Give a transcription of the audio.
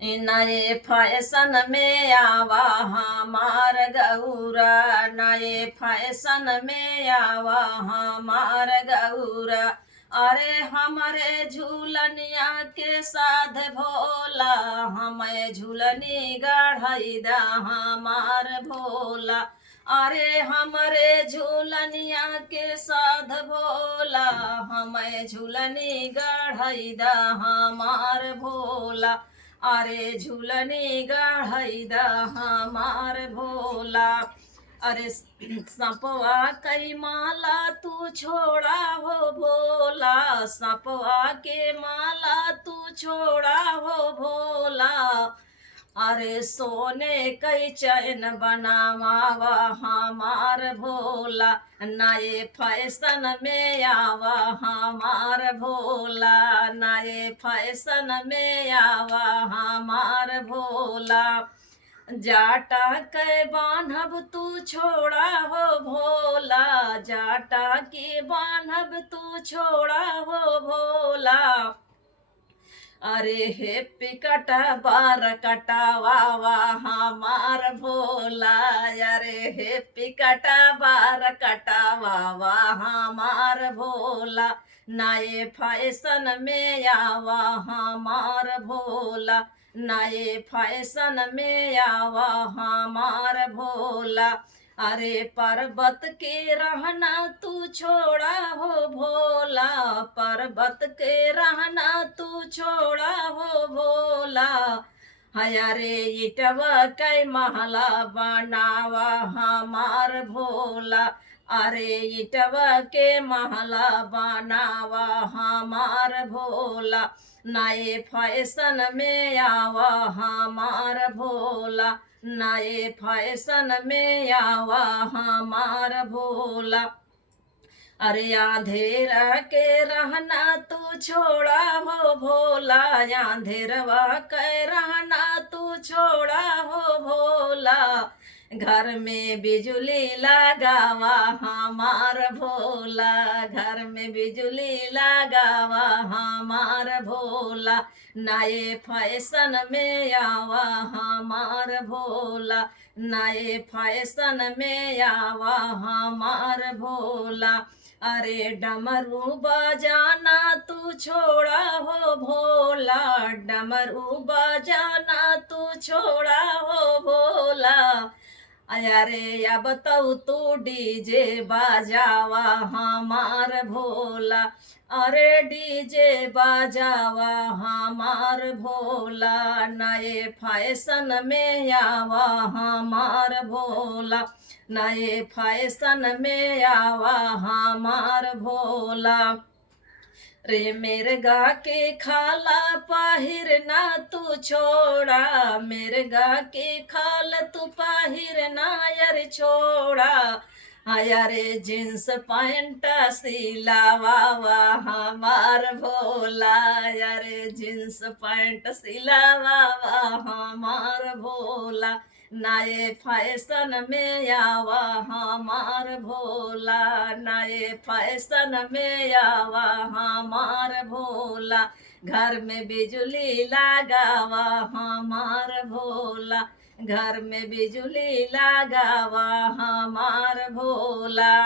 नए फैशन में आवा हमार गौरा, नए फैशन में आवा हमार गौरा। अरे हमारे झूलनिया के साध भोला, हमें झूलनी गढ़ई दा हमार भोला। अरे हमारे झूलनिया के साध भोला, हमें झूलनी गढ़ई दा हमार भोला। अरे झूलनी गढ़ई दा हमार भोला। अरे सपवा कई माला तू छोड़ा हो भोला, सपवा के माला तू छोड़ा हो भोला। अरे सोने कई चैन बनावा हमार भोला, नए फैशन में आवा हमार भोला, नए फैशन में आवा हमार भोला। जाटा के बान्हब तू छोड़ा हो भोला, जाटा के बान्हब तू छोड़ा हो भोला। अरे हे पिकटा बार कटावा हमार भोला, अरे हे पिकटा बार कटावा हमार भोला। नए फैशन में आवा हमार भोला, नए फैशन में आवा हमार भोला। अरे पर्वत के रहना तू छोड़ा हो भोला, पर्वत के रहना तू छोड़ा हो भोला। हयारे इटवा कै महला बनावा हमार भोला, अरे इटवा के महला बनावा हमार भोला। नए फैशन में आवा हमार भोला, नए फैशन में आवा हमार भोला। अरे अंधेरा के रहना तू छोड़ा हो भोला, अंधेरवा के रहना तू छोड़ा हो भोला। घर में बिजली लगावा हमार भोला, घर में बिजली लगावा हमार भोला। नए फैशन में आवा हमार भोला, नए फैशन में आवा हमार भोला। अरे डमरू बजाना तू छोड़ा हो भोला, डमरू बजाना तू छोड़ा हो भोला। अरे अब तू डीजे बाजावा हमार भोला, अरे डीजे बाजावा हमार भोला। नए फैशन में आवा हमार भोला, नए फैशन में आवा हमार भोला। रे मिर्गा के खाला पहिरना तू छोड़ा, मिर्गा के खाल तू पहिरना यार छोड़ा। अरे जींस पैंट सिलावा हमार भोला, अरे जींस पैंट सिलावा हमार भोला। नए फैशन में आवा हमार भोला, नए फैशन में आवा हमार भोला। घर में बिजली लगावा हमार भोला, घर में बिजली लगावा हमार भोला।